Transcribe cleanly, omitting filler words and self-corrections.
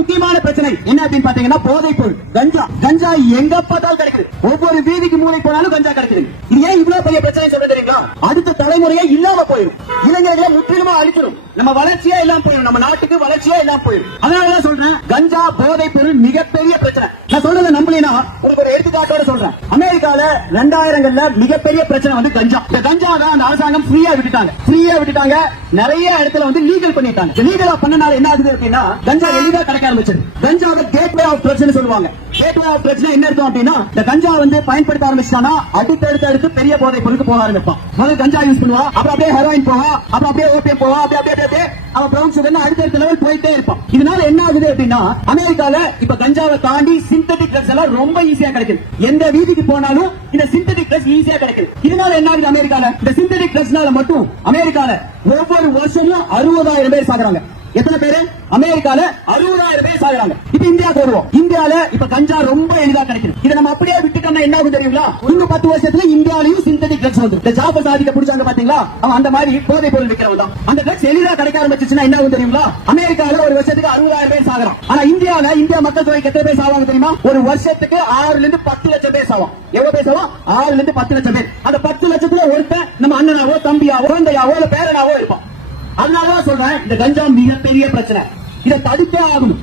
முக்கியமான பிரச்சனை என்ன அப்படின்னு பாத்தீங்கன்னா போதைப் பொருள் கஞ்சா. கஞ்சா எங்க பார்த்தாலும் கிடைக்குது. ஒவ்வொரு வீதிக்கு மூளை போனாலும் கஞ்சா கிடைக்குது. இது ஏன் இவ்வளவு பெரிய பிரச்சனை சொல்ல தெரியுங்களா? அடுத்த தலைமுறையே இல்லாம போயிடும். இளைஞர்களை முற்றிலுமா அழிச்சிடும். நம்ம வளர்ச்சியா இல்லாம போயிடும். நம்ம நாட்டுக்கு வளர்ச்சியா இல்லாம போயிடும். அதனாலதான் சொல்றேன், கஞ்சா போதைப் பொருள் மிகப்பெரிய பிரச்சனை. நான் சொல்றதை நம்பலினா உங்களுக்கு ஒரு எடுத்துக்காட்டோட சொல்றேன். அமெரிக்கால 2000ங்கள்ல மிகப்பெரிய பிரச்சனை வந்து கஞ்சா. இந்த கஞ்சா தான் அந்த அரசாங்கம் ஃப்ரீயா விட்டுட்டாங்க. நிறைய இடத்துல வந்து லீகல் பண்ணிட்டாங்க. லீகலா பண்ணனால என்ன ஆகுது அப்படின்னா கஞ்சா எளிதா கிடைக்க ஆரம்பிச்சது. கஞ்சாவை கேட்வே ஆஃப் ட்ரக்ஸ் சொல்லுவாங்க. கேட்வே ஆஃப் ட்ரக்ஸ் என்ன அர்த்தம் அப்படின்னா இந்த கஞ்சா வந்து பயன்படுத்த ஆரம்பிச்சானா அடுத்து பெரிய போதைப் பொருளுக்கு போக ஆரம்பிப்பான். முதல்ல கஞ்சா யூஸ் பண்ணுவா, அப்புறம் அப்படியே ஹெரோயின் போவா, அப்புறம் அப்படியே ஓபியம் போவா, அப்படியே அவன் பிரவுன் சுகர் அடுத்த லெவல் போயிட்டே இருப்பான். இதனால என்ன ஆகுது அப்படின்னா அமெரிக்கால இப்ப கஞ்சாவை தாண்டி சிந்தட்டிக் ட்ரக்ஸ் எல்லாம் ரொம்ப ஈஸியா கிடைக்குது. எந்த வீதிக்கு போனாலும் இந்த சிந்தட்டிக் ட்ரக்ஸ் ஈஸியா கிடைக்குது. இதனால என்ன ஆகுது அமெரிக்கால இந்த சிந்தட்டிக் ட்ரக்ஸ்னால மட்டும் அமெரிக்கால ஒவ்வொரு வருஷமும் 60,000 பேர் சாகுறாங்க. எத்தனை பேரு? அமெரிக்கால 60,000 பேர் சாகுறாங்க. இப்ப இந்தியாவுக்கு வருவோம். இந்தியால இப்ப கஞ்சா ரொம்ப எளிதா கிடைக்குது. இதை நம்ம அப்படியே விட்டுட்டோம்னா என்ன ஆகும் தெரியுங்களா? இன்னும் 10 வருஷத்துல இந்தியாலையும் சிந்தட்டிக் ட்ரக்ஸ் வந்து இந்த ஜாபர் சாதிக்க பிடிச்சாங்க பாத்தீங்களா? அவன் அந்த மாதிரி போதைப் பொருள் விற்கிறவன் தான். அந்த ட்ரக்ஸ் எளிதா கிடைக்க ஆரம்பிச்சுன்னா என்ன ஆகும் தெரியுங்களா? அமெரிக்கால ஒரு வருஷத்துக்கு 60,000 பேர் சாகுறான். ஆனா இந்தியா மக்கள் தொகை எத்தனை பேர் சாவாங்க தெரியுமா? ஒரு வருஷத்துக்கு 6 ல இருந்து 10 லட்சம் பேர் சாவான். எவ்வளவு பேர் சாவான்? 6 ல இருந்து 10 லட்சம் பேர். அந்த 10 லட்சத்துல ஒருத்தன் நம்ம அண்ணனாவோ தம்பியாவோ குழந்தையாவோ இல்ல பேரனாவோ இருப்பான். அதனாலதான் சொல்றேன், இந்த கஞ்சா மிகப்பெரிய பிரச்சனை. இதை தடுத்தே ஆகணும்.